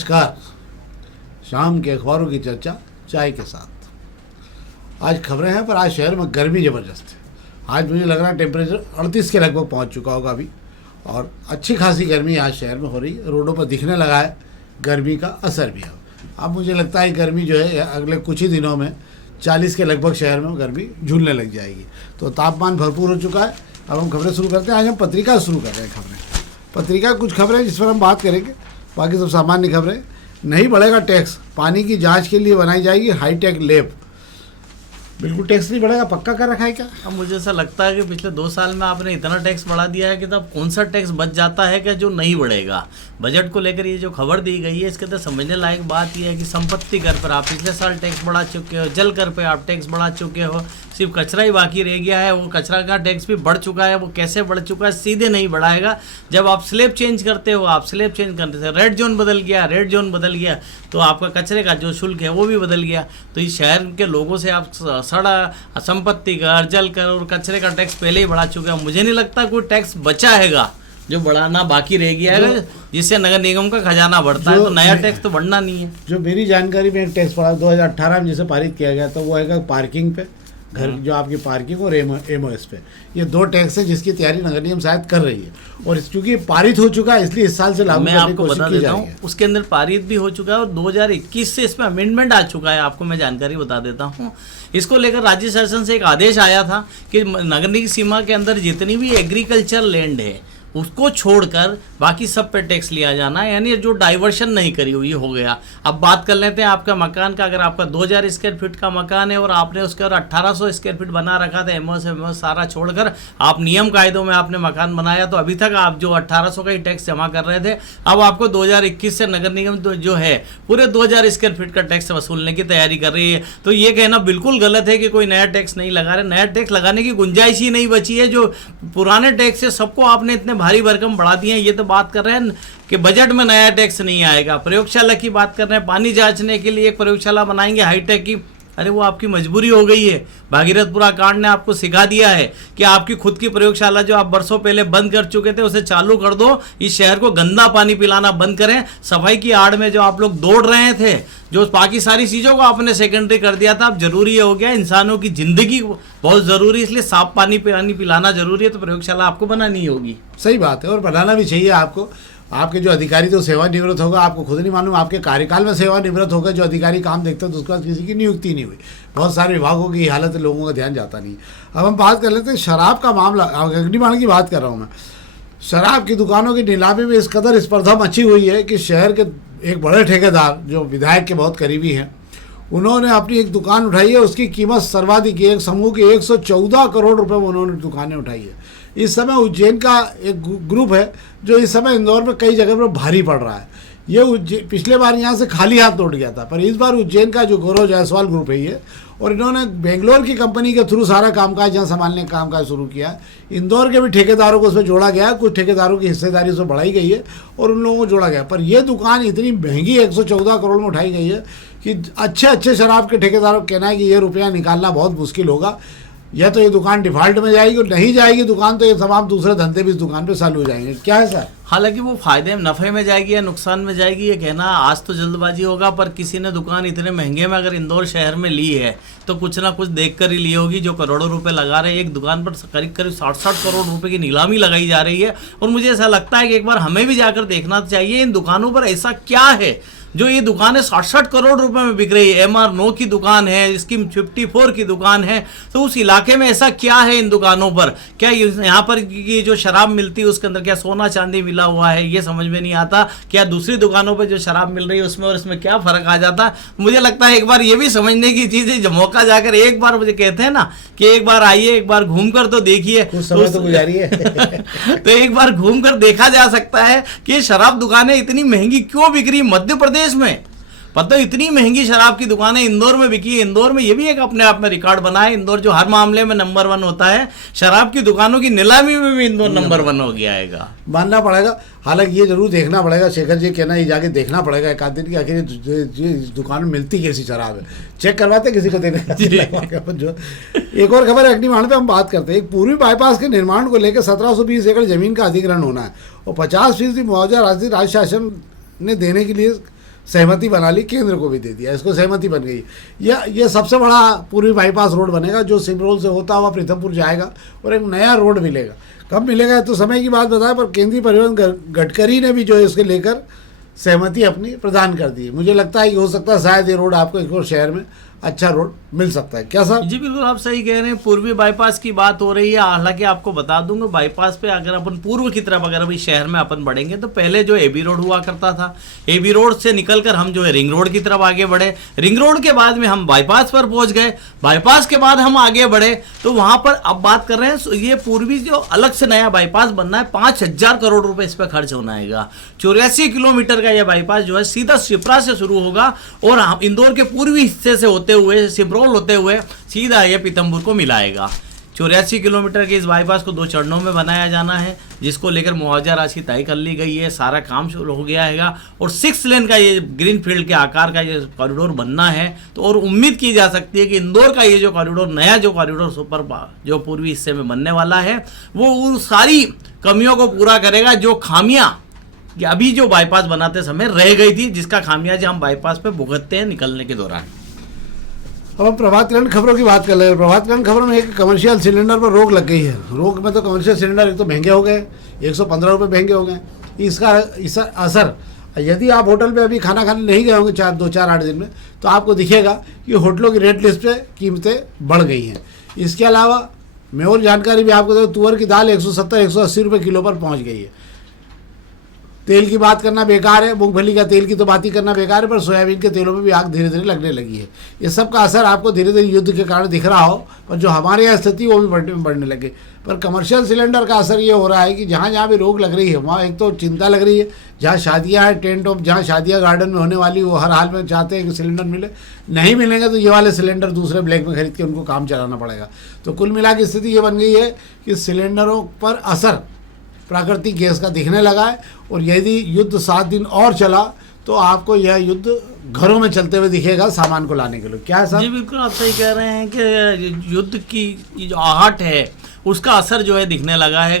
नमस्कार। शाम के अखबारों की चर्चा चाय के साथ। आज खबरें हैं, पर आज शहर में गर्मी ज़बरदस्त है। आज मुझे लग रहा है टेम्परेचर 38 के लगभग पहुंच चुका होगा अभी, और अच्छी खासी गर्मी आज शहर में हो रही है। रोडों पर दिखने लगा है गर्मी का असर भी है। अब मुझे लगता है गर्मी जो है अगले कुछ ही दिनों में 40 के लगभग शहर में गर्मी झूलने लग जाएगी। तो तापमान भरपूर हो चुका है। अब हम खबरें शुरू करते हैं। आज हम पत्रिका शुरू कर रहे हैं। पत्रिका कुछ खबरें जिस पर हम बात करेंगे, बाकी सब सामान्य खबरें। नहीं बढ़ेगा टैक्स, पानी की जांच के लिए बनाई जाएगी हाईटेक लैब। बिल्कुल टैक्स नहीं बढ़ेगा, पक्का कर रखा है क्या? अब मुझे ऐसा लगता है कि पिछले 2 साल में आपने इतना टैक्स बढ़ा दिया है कि तब कौन सा टैक्स बच जाता है क्या जो नहीं बढ़ेगा। बजट को लेकर ये जो खबर दी गई है, इसके अंदर समझने लायक बात यह है कि संपत्ति कर पर आप पिछले साल टैक्स बढ़ा चुके हो, जल कर पे आप टैक्स बढ़ा चुके हो, सिर्फ कचरा ही बाकी रह गया है। वो कचरा का टैक्स भी बढ़ चुका है। वो कैसे बढ़ चुका है? सीधे नहीं बढ़ाएगा। जब आप स्लैब चेंज करते हो, आप स्लैब चेंज करते थे, रेड जोन बदल गया, रेड जोन बदल गया, तो आपका कचरे का जो शुल्क है वो भी बदल गया। तो इस शहर के लोगों से आप सड़ा संपत्ति कर, जल कर और कचरे का टैक्स पहले ही बढ़ा चुके हैं। मुझे नहीं लगता कोई टैक्स बचा हैगा जो बढ़ाना बाकी रह गया है, जिससे नगर निगम का खजाना बढ़ता है। तो नया टैक्स तो बढ़ना नहीं है। जो मेरी जानकारी में एक टैक्स पड़ा 2018 में जिसे पारित किया गया, तो वो है पार्किंग पे, घर जो आपकी पार्किंग और एमओएस पे। ये 2 टैक्स है जिसकी तैयारी नगर निगम शायद कर रही है, और चूंकि पारित हो चुका है इसलिए इस साल से लागू करने की कोशिश की जा रही है। उसके अंदर पारित भी हो चुका है और 2021 से इसमें अमेंडमेंट आ चुका है। आपको मैं जानकारी बता देता हूँ। इसको लेकर राज्य शासन से एक आदेश आया था कि नगर निगम सीमा के अंदर जितनी भी एग्रीकल्चर लैंड है उसको छोड़कर बाकी सब पे टैक्स लिया जाना है, यानी जो डाइवर्शन नहीं करी हुई हो गया। अब बात कर लेते हैं आपका मकान का। अगर आपका 2000 स्क्वायर फीट का मकान है और आपने उसके और 1800 स्क्वायर फीट बना रखा था, एमओएस सारा छोड़कर आप नियम कायदों में आपने मकान बनाया, तो अभी तक आप जो 1800 का ही टैक्स जमा कर रहे थे, अब आपको 2021 से नगर निगम जो है पूरे 2000 स्क्वायर फीट का टैक्स वसूलने की तैयारी कर रही है। तो ये कहना बिल्कुल गलत है कि कोई नया टैक्स नहीं लगा रहे। नया टैक्स लगाने की गुंजाइश ही नहीं बची है। जो पुराने टैक्स है सबको आपने इतने भारी भरकम बढ़ा दिए हैं। ये तो बात कर रहे हैं कि बजट में नया टैक्स नहीं आएगा। प्रयोगशाला की बात कर रहे हैं, पानी जांचने के लिए एक प्रयोगशाला बनाएंगे हाईटेक की। अरे वो आपकी मजबूरी हो गई है। भागीरथपुरा कांड ने आपको सिखा दिया है कि आपकी खुद की प्रयोगशाला जो आप बरसों पहले बंद कर चुके थे उसे चालू कर दो। इस शहर को गंदा पानी पिलाना बंद करें। सफाई की आड़ में जो आप लोग दौड़ रहे थे, जो बाकी सारी चीज़ों को आपने सेकेंडरी कर दिया था, अब जरूरी हो गया। इंसानों की जिंदगी बहुत ज़रूरी, इसलिए साफ पानी पिलाना जरूरी है। तो प्रयोगशाला आपको बनानी होगी। सही बात है, और बनाना भी चाहिए आपको। आपके जो अधिकारी तो सेवानिवृत्त होगा, आपको खुद नहीं मालूम आपके कार्यकाल में सेवानिवृत्त होकर जो अधिकारी काम देखते हैं तो उसके बाद किसी की नियुक्ति नहीं हुई। बहुत सारे विभागों की हालत है, लोगों का ध्यान जाता नहीं। अब हम बात कर लेते हैं शराब का मामला। अग्निबाण की बात कर रहा हूँ मैं। शराब की दुकानों की नीलामी में इस कदर स्पर्धा मची हुई है कि शहर के एक बड़े ठेकेदार जो विधायक के बहुत करीबी हैं, उन्होंने अपनी एक दुकान उठाई है। उसकी कीमत सर्वाधिक, एक समूह की 114 करोड़ रुपए में उन्होंने दुकानें उठाई है। इस समय उज्जैन का एक ग्रुप है जो इस समय इंदौर में कई जगह पर भारी पड़ रहा है। ये पिछले बार यहाँ से खाली हाथ लौट गया था, पर इस बार उज्जैन का जो गौरव जायसवाल ग्रुप है ये, और इन्होंने बेंगलोर की कंपनी के थ्रू सारा कामकाज यहाँ संभालने का कामकाज शुरू किया। इंदौर के भी ठेकेदारों को उसमें जोड़ा गया, कुछ ठेकेदारों की हिस्सेदारी उसमें बढ़ाई गई है और उन लोगों को जोड़ा गया। पर यह दुकान इतनी महंगी 114 करोड़ में उठाई गई है कि अच्छे शराब के ठेकेदारों का कहना है कि ये रुपया निकालना बहुत मुश्किल होगा। या तो ये दुकान डिफॉल्ट में जाएगी, और नहीं जाएगी दुकान तो ये तमाम दूसरे धंधे भी इस दुकान पे चालू हो जाएंगे। क्या है सर? हालांकि वो फायदे में, नफे में जाएगी या नुकसान में जाएगी ये कहना आज तो जल्दबाजी होगा। पर किसी ने दुकान इतने महंगे में अगर इंदौर शहर में ली है तो कुछ ना कुछ देख कर ही ली होगी। जो करोड़ों रुपए लगा रहे हैं एक दुकान पर, करीब 60 करोड़ रुपए की नीलामी लगाई जा रही है। और मुझे ऐसा लगता है कि एक बार हमें भी जाकर देखना चाहिए इन दुकानों पर ऐसा क्या है जो ये दुकानें 60 करोड़ रुपए में बिक रही है। MR9 की दुकान है, स्कीम 54 की दुकान है। तो उस इलाके में ऐसा क्या है इन दुकानों पर? क्या यहाँ पर की जो शराब मिलती है उसके अंदर क्या सोना चांदी मिला हुआ है, ये समझ में नहीं आता। क्या दूसरी दुकानों पर जो शराब मिल रही है उसमें और इसमें क्या फर्क आ जाता? मुझे लगता है एक बार ये भी समझने की चीज़ है। जब मौका जाकर एक बार, मुझे कहते हैं ना कि एक बार आइए, एक बार घूम कर तो देखिए, तो गुजारिए। तो एक बार घूम कर देखा जा सकता है कि शराब दुकानें इतनी महंगी क्यों बिक रही मध्य प्रदेश में। पता है इतनी महंगी शराब की दुकानें इंदौर में बिकी है। इंदौर में ये भी एक अपने आप में रिकॉर्ड बना है। इंदौर जो हर मामले में नंबर 1 होता है, शराब की दुकानों की नीलामी में भी इंदौर नंबर 1 हो गया है। मानना पड़ेगा। हालांकि ये जरूर देखना पड़ेगा, शेखर जी कहना, ये जाके देखना पड़ेगा एक आध दिन की आखिर ये दुकान में मिलती कैसी शराब है। चेक करवाते किसी को देने जो। एक और खबर है अग्निबाण पे हम बात करते हैं। एक पूर्वी बाईपास के निर्माण को लेकर 1720 एकड़ जमीन का अधिग्रहण होना है और 50% मुआवजा राशि राज्य शासन ने देने के लिए सहमति बना ली, केंद्र को भी दे दिया, इसको सहमति बन गई। ये सबसे बड़ा पूर्वी बाईपास रोड बनेगा जो सिमरोल से होता हुआ प्रीतमपुर जाएगा और एक नया रोड मिलेगा। कब मिलेगा तो समय की बात बताएं, पर केंद्रीय परिवहन गडकरी ने भी जो है इसके लेकर सहमति अपनी प्रदान कर दी। मुझे लगता है कि हो सकता है शायद ये रोड आपको एक और शहर में अच्छा रोड मिल सकता है। क्या साहब? जी बिल्कुल आप सही कह रहे हैं। पूर्वी बाईपास की बात हो रही है। हालांकि आपको बता दूंगा बाईपास पे अगर अपन पूर्व की तरफ अगर अभी शहर में अपन बढ़ेंगे तो पहले जो एबी रोड हुआ करता था, एबी रोड से निकलकर हम जो है रिंग रोड की तरफ आगे बढ़े, रिंग रोड के बाद में हम बाईपास पर पहुंच गए, बाईपास के बाद हम आगे बढ़े तो वहां पर अब बात कर रहे हैं ये पूर्वी जो अलग से नया बाईपास बनना है 5,000 करोड़ रुपए इस पर खर्च होना है। 84 किलोमीटर का यह बाईपास जो है सीधा शिप्रा से शुरू होगा और इंदौर के पूर्वी हिस्से से होते हुए सिमरोल होते हुए सीधा ये पीतमपुर को मिलाएगा। 84 किलोमीटर के इस बाईपास को 2 चरणों में बनाया जाना है, जिसको लेकर मुआवजा राशि तय कर ली गई है। सारा काम शुरू हो गया है और 6 लेन का ये ग्रीन फील्ड के आकार का ये कॉरिडोर बनना है। तो और उम्मीद की जा सकती है कि इंदौर का ये जो कॉरिडोर नया जो कॉरिडोर सुपर जो पूर्वी हिस्से में बनने वाला है वो उन सारी कमियों को पूरा करेगा जो खामियां कि अभी जो बाईपास बनाते समय रह गई थी, जिसका खामियाजा हम बाईपास पे भुगतते हैं निकलने के दौरान। अब हम प्रभात खंड खबरों की बात कर रहे हैं। प्रभात खंड खबरों में एक कमर्शियल सिलेंडर पर रोक लग गई है। रोक में तो कमर्शियल सिलेंडर एक तो महंगे हो गए, 115 रुपये महंगे हो गए। इसका असर यदि आप होटल पे अभी खाना खाने नहीं गए होंगे 2-4-8 दिन में तो आपको दिखेगा कि होटलों की रेट लिस्ट पे कीमतें बढ़ गई हैं। इसके अलावा मैं और जानकारी भी आपको दूं, तुअर की दाल 170-180 रुपये किलो पर पहुँच गई है। तेल की बात करना बेकार है, मूंगफली का तेल की तो बात ही करना बेकार है, पर सोयाबीन के तेलों में भी आग धीरे धीरे लगने लगी है। ये सब का असर आपको धीरे धीरे युद्ध के कारण दिख रहा हो, पर जो हमारे यहाँ स्थिति वो भी बढ़ने लगे। पर कमर्शियल सिलेंडर का असर ये हो रहा है कि जहाँ जहाँ भी रोक लग रही है वहाँ एक तो चिंता लग रही है, जहाँ शादियाँ हैं टेंट ऑफ, जहाँ शादियाँ गार्डन में होने वाली वो हर हाल में चाहते हैं कि सिलेंडर मिले, नहीं मिलेंगे तो ये वाले सिलेंडर दूसरे ब्लैक में खरीद के उनको काम चलाना पड़ेगा। तो कुल मिला की स्थिति ये बन गई है कि सिलेंडरों पर असर प्राकृतिक गैस का दिखने लगा है। और यदि युद्ध 7 दिन और चला तो आपको यह युद्ध घरों में चलते हुए दिखेगा सामान को लाने के लिए। क्या है सर? जी बिल्कुल आप सही कह रहे हैं कि युद्ध की जो आहट है उसका असर जो है दिखने लगा है।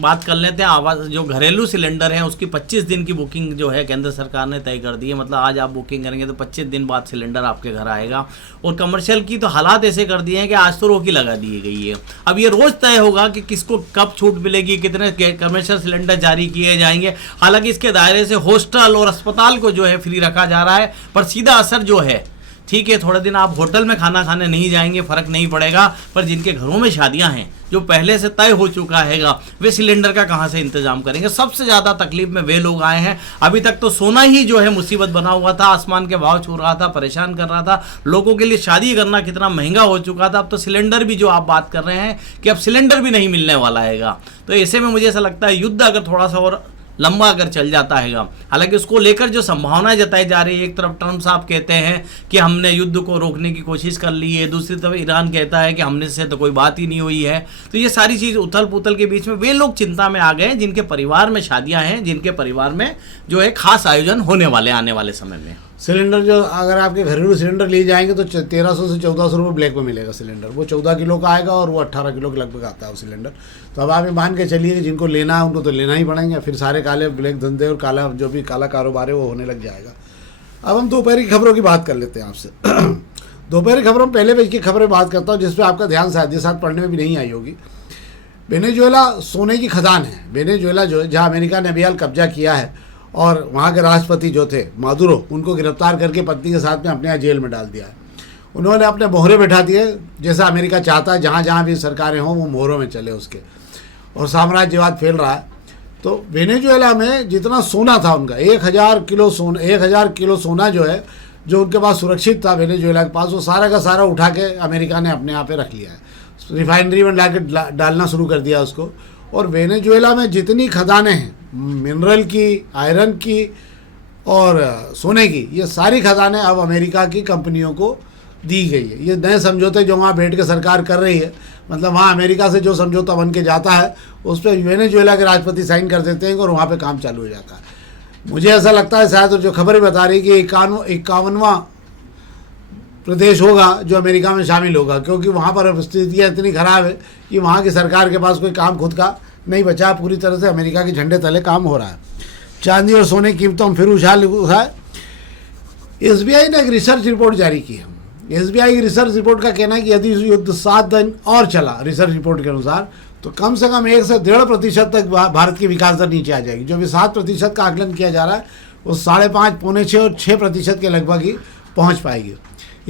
बात कर लेते हैं आवास जो घरेलू सिलेंडर है उसकी 25 दिन की बुकिंग जो है केंद्र सरकार ने तय कर दी है। मतलब आज आप बुकिंग करेंगे तो 25 दिन बाद सिलेंडर आपके घर आएगा। और कमर्शियल की तो हालात ऐसे कर दिए हैं कि आज तो रोक ही लगा दी गई है। अब ये रोज तय होगा कि किसको कब छूट मिलेगी, कितने कमर्शियल सिलेंडर जारी किए जाएंगे। हालांकि इसके दायरे से हॉस्टल और अस्पताल को जो है फ्री रखा जा रहा है, पर सीधा असर जो है ठीक है थोड़े दिन आप होटल में खाना खाने नहीं जाएंगे, फर्क नहीं पड़ेगा, पर जिनके घरों में शादियां हैं जो पहले से तय हो चुका हैगा वे सिलेंडर का कहां से इंतजाम करेंगे। सबसे ज़्यादा तकलीफ में वे लोग आए हैं। अभी तक तो सोना ही जो है मुसीबत बना हुआ था, आसमान के भाव छू रहा था, परेशान कर रहा था लोगों के लिए। शादी करना कितना महंगा हो चुका था, अब तो सिलेंडर भी जो आप बात कर रहे हैं कि अब सिलेंडर भी नहीं मिलने वाला हैगा। तो ऐसे में मुझे ऐसा लगता है युद्ध अगर थोड़ा सा और लंबा अगर चल जाता है, हालांकि उसको लेकर जो संभावना जताई जा रही है, एक तरफ ट्रम्प साहब कहते हैं कि हमने युद्ध को रोकने की कोशिश कर ली है, दूसरी तरफ ईरान कहता है कि हमने से तो कोई बात ही नहीं हुई है। तो ये सारी चीज़ उथल पुथल के बीच में वे लोग चिंता में आ गए जिनके परिवार में शादियां हैं, जिनके परिवार में जो है खास आयोजन होने वाले आने वाले समय में। सिलेंडर जो अगर आपके घरेलू सिलेंडर लिए जाएंगे तो 1300 से 1400 रुपये ब्लैक में मिलेगा सिलेंडर। वो 14 किलो का आएगा और वो 18 किलो के लगभग आता है वो सिलेंडर। तो अब आप ये मान के चलिए कि जिनको लेना है उनको तो लेना ही पड़ेंगे, फिर सारे काले ब्लैक धंधे और काला जो भी काला कारोबार है वो होने लग जाएगा। अब हम दोपहर की खबरों की बात कर लेते हैं आपसे। दोपहर की खबरों में पहले पेज की खबरें बात करता हूँ जिस पर आपका ध्यान शायद ये साथ पढ़ने में भी नहीं आई होगी। वेनेजुएला सोने की खदान है। वेनेजुएला जो है जहाँ अमेरिका ने अभी हाल कब्जा किया है और वहाँ के राष्ट्रपति जो थे मादुरो उनको गिरफ्तार करके पत्नी के साथ में अपने यहाँ जेल में डाल दिया है। उन्होंने अपने मोहरे बैठा दिए, जैसा अमेरिका चाहता है जहाँ जहाँ भी सरकारें हों वो मोहरों में चले उसके, और साम्राज्यवाद फैल रहा है। तो वेनेजुएला में जितना सोना था उनका 1000 किलो सोना जो है जो उनके पास सुरक्षित था वेनेजुएला के पास, वो सारा का सारा उठा के अमेरिका ने अपने यहाँ पे रख लिया है। रिफाइनरी में ला के डालना शुरू कर दिया उसको। और वेनेजुएला में जितनी खदानें हैं मिनरल की, आयरन की और सोने की, ये सारी खदानें अब अमेरिका की कंपनियों को दी गई है। ये नए समझौते जो वहाँ बैठ के सरकार कर रही है, मतलब वहाँ अमेरिका से जो समझौता बन के जाता है उस पर वेनेजुएला के राष्ट्रपति साइन कर देते हैं और वहाँ पे काम चालू हो जाता है। मुझे ऐसा लगता है शायद जो खबरें बता रही कि 51वां प्रदेश होगा जो अमेरिका में शामिल होगा, क्योंकि वहाँ पर स्थितियाँ इतनी ख़राब है कि वहाँ की सरकार के पास कोई काम खुद का नहीं बचा, पूरी तरह से अमेरिका के झंडे तले काम हो रहा है। चांदी और सोने की कीमतों में फिर उछाल है। एसबीआई ने एक रिसर्च रिपोर्ट जारी की है। एसबीआई की रिसर्च रिपोर्ट का कहना है कि यदि युद्ध 7 दिन और चला, रिसर्च रिपोर्ट के अनुसार, तो कम से कम 1 से 1.5% तक भारत की विकास दर नीचे आ जाएगी। जो भी 7% का आकलन किया जा रहा है वो 5.5, पौने 6 और 6% के लगभग ही पहुँच पाएगी।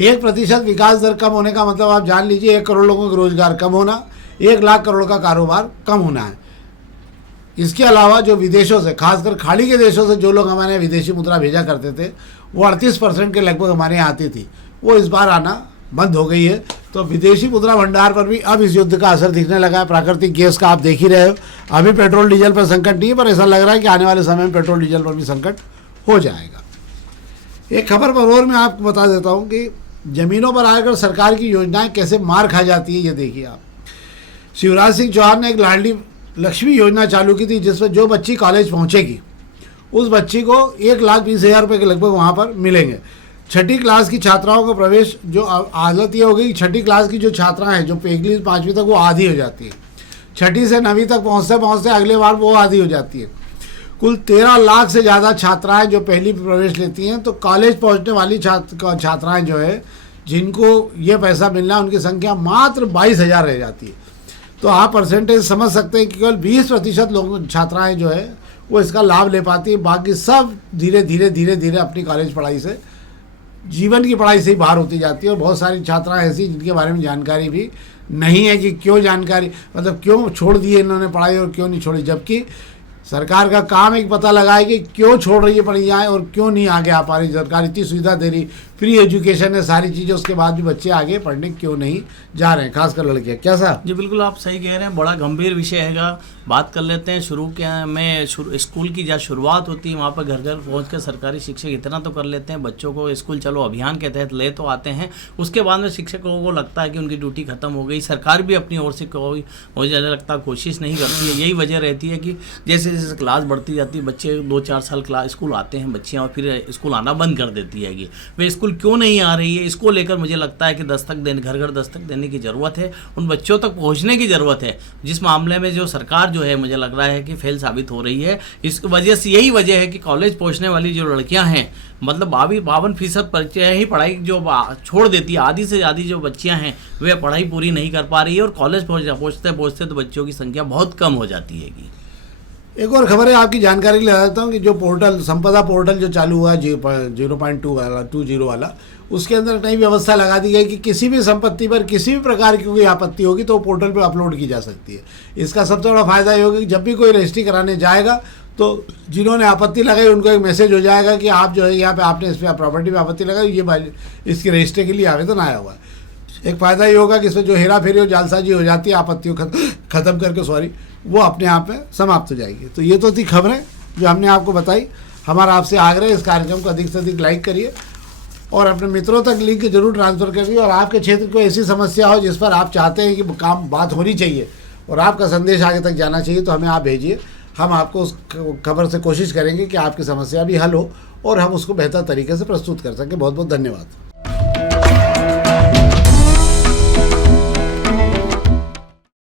1% विकास दर कम होने का मतलब आप जान लीजिए 1 करोड़ लोगों का रोजगार कम होना, 1 लाख करोड़ का कारोबार कम होना है। इसके अलावा जो विदेशों से, खासकर खाड़ी के देशों से जो लोग हमारे यहाँ विदेशी मुद्रा भेजा करते थे, वो 38% के लगभग हमारे यहाँ आती थी, वो इस बार आना बंद हो गई है। तो विदेशी मुद्रा भंडार पर भी अब इस युद्ध का असर दिखने लगा है। प्राकृतिक गैस का आप देख ही रहे हो, अभी पेट्रोल डीजल पर संकट नहीं है, पर ऐसा लग रहा है कि आने वाले समय में पेट्रोल डीजल पर भी संकट हो जाएगा। एक खबर पर और मैं आपको बता देता हूँ कि ज़मीनों पर आकर सरकार की योजनाएं कैसे मार खा जाती है, ये देखिए आप। शिवराज सिंह चौहान ने एक लाडली लक्ष्मी योजना चालू की थी, जिसमें जो बच्ची कॉलेज पहुंचेगी उस बच्ची को 1,20,000 रुपये के लगभग वहां पर मिलेंगे। 6ठी क्लास की छात्राओं का प्रवेश, जो हालत ये हो गई, 6ठी क्लास की जो छात्राएं हैं जो पहली 5वीं तक वो आधी हो जाती है, 6ठी से 9वीं तक पहुँचते पहुँचते अगले बार वो आधी हो जाती है। कुल 13 लाख से ज़्यादा छात्राएं जो पहली प्रवेश लेती हैं, तो कॉलेज पहुँचने वाली छात्राएँ जो है जिनको ये पैसा मिलना, उनकी संख्या मात्र 22,000 रह जाती है। तो आप परसेंटेज समझ सकते हैं कि केवल 20% लोग, छात्राएं जो है वो इसका लाभ ले पाती है। बाकी सब धीरे धीरे अपनी कॉलेज पढ़ाई से, जीवन की पढ़ाई से ही बाहर होती जाती है। और बहुत सारी छात्राएं ऐसी जिनके बारे में जानकारी भी नहीं है कि क्यों जानकारी, मतलब क्यों छोड़ दिए इन्होंने पढ़ाई और क्यों नहीं छोड़ी, जबकि सरकार का काम एक पता लगाए कि क्यों छोड़ रही है पढ़ाई और क्यों नहीं आगे आ पा रही। सरकार इतनी सुविधा दे रही, फ्री एजुकेशन है, सारी चीज़ें, उसके बाद भी बच्चे आगे पढ़ने क्यों नहीं जा रहे हैं, खासकर लड़कियाँ। क्या साहब? जी बिल्कुल आप सही कह रहे हैं, बड़ा गंभीर विषय हैगा। बात कर लेते हैं शुरू क्या में स्कूल की जहाँ शुरुआत होती है वहाँ पर घर घर पहुँच कर सरकारी शिक्षक इतना तो कर लेते हैं, बच्चों को स्कूल चलो अभियान के तहत ले तो आते हैं, उसके बाद में शिक्षकों को लगता है कि उनकी ड्यूटी खत्म हो गई। सरकार भी अपनी ओर से कोई मुझे लगता कोशिश नहीं करती है। यही वजह रहती है कि जैसे जैसे क्लास बढ़ती जाती है, बच्चे 2-4 साल क्लास स्कूल आते हैं बच्चियाँ, और फिर स्कूल आना बंद कर देती है। कि वे स्कूल क्यों नहीं आ रही है, इसको लेकर मुझे लगता है कि दस्तक देने, घर घर दस्तक देने की ज़रूरत है, उन बच्चों तक पहुंचने की ज़रूरत है, जिस मामले में जो सरकार जो है मुझे लग रहा है कि फेल साबित हो रही है। इस वजह से यही वजह है कि कॉलेज पहुंचने वाली जो लड़कियां हैं, मतलब 52% बच्चे ही पढ़ाई जो छोड़ देती है, आधी से ज़्यादा जो बच्चियां हैं वे पढ़ाई पूरी नहीं कर पा रही है, और कॉलेज पहुँचते पहुँचते तो बच्चों की संख्या बहुत कम हो जाती है। एक और खबर है आपकी जानकारी ले देता हूँ कि जो पोर्टल, संपदा पोर्टल जो चालू हुआ 0.20 वाला, उसके अंदर नई व्यवस्था लगा दी गई कि किसी भी संपत्ति पर किसी भी प्रकार की कोई आपत्ति होगी तो पोर्टल पर अपलोड की जा सकती है। इसका सबसे बड़ा फायदा ये होगा कि जब भी कोई रजिस्ट्री कराने जाएगा तो जिन्होंने आपत्ति लगाई उनको एक मैसेज हो जाएगा कि आप जो है यहाँ पे आपने इस पर प्रॉपर्टी में आपत्ति लगाई, ये इसकी रजिस्ट्री के लिए आवेदन आया हुआ है। एक फ़ायदा ये होगा कि इसमें जो हेरा फेरी और जालसाजी हो जाती है आपत्तियों ख़त्म करके वो अपने आप में समाप्त हो जाएगी। तो ये तो थी खबरें जो हमने आपको बताई। हमारा आपसे आग्रह है इस कार्यक्रम को अधिक से अधिक लाइक करिए और अपने मित्रों तक लिंक जरूर ट्रांसफ़र करिए। और आपके क्षेत्र को ऐसी समस्या हो जिस पर आप चाहते हैं कि बात होनी चाहिए और आपका संदेश आगे तक जाना चाहिए, तो हमें आप भेजिए। हम आपको उस खबर से कोशिश करेंगे कि आपकी समस्या भी हल हो और हम उसको बेहतर तरीके से प्रस्तुत कर सकें। बहुत बहुत धन्यवाद।